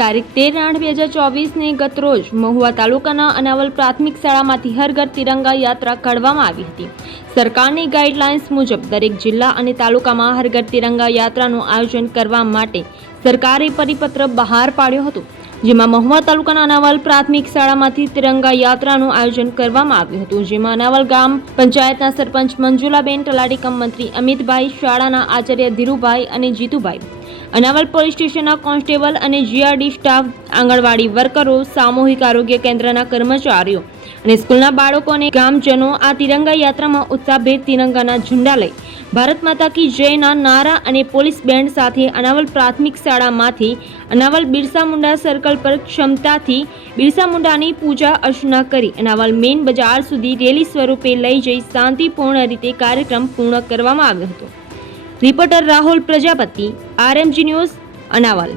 તારીખ તેર આઠ બે હજાર ચોવીસને ગતરોજ મહુવા તાલુકાના અનાવલ પ્રાથમિક શાળામાંથી હરઘર તિરંગા યાત્રા કાઢવામાં આવી હતી. સરકારની ગાઈડલાઇન્સ મુજબ દરેક જિલ્લા અને તાલુકામાં હરઘર તિરંગા યાત્રાનું આયોજન કરવા માટે સરકારે પરિપત્ર બહાર પાડ્યો હતો. જેમાં મહુવા તાલુકાના અનાવલ પ્રાથમિક શાળામાંથી તિરંગા યાત્રાનું આયોજન કરવામાં આવ્યું હતું. જેમાં અનાવલ ગામ પંચાયતના સરપંચ મંજુલાબેન તલાટી કમ મંત્રી અમિતભાઈ, શાળાના આચાર્ય ધીરુભાઈ અને જીતુભાઈ અનાવલ પોલીસ સ્ટેશનના કોન્સ્ટેબલ અને જીઆરડી સ્ટાફ, આંગણવાડી વર્કરો, સામૂહિક આરોગ્ય કેન્દ્રના કર્મચારીઓ અને સ્કૂલના બાળકો અને ગામજનો આ તિરંગા યાત્રામાં ઉત્સાહભેર તિરંગાના ઝંડા લઈ ભારત માતા કી જયના નારા અને પોલીસ બેન્ડ સાથે અનાવલ પ્રાથમિક શાળામાંથી અનાવલ બિરસા મુંડા સર્કલ પર ક્ષમતાથી બિરસા મુંડાની પૂજા અર્ચના કરી અનાવલ મેઇન બજાર સુધી રેલી સ્વરૂપે લઈ જઈ શાંતિપૂર્ણ રીતે કાર્યક્રમ પૂર્ણ કરવામાં આવ્યો હતો. Reporter Rahul Prajapati RMG news Anaval.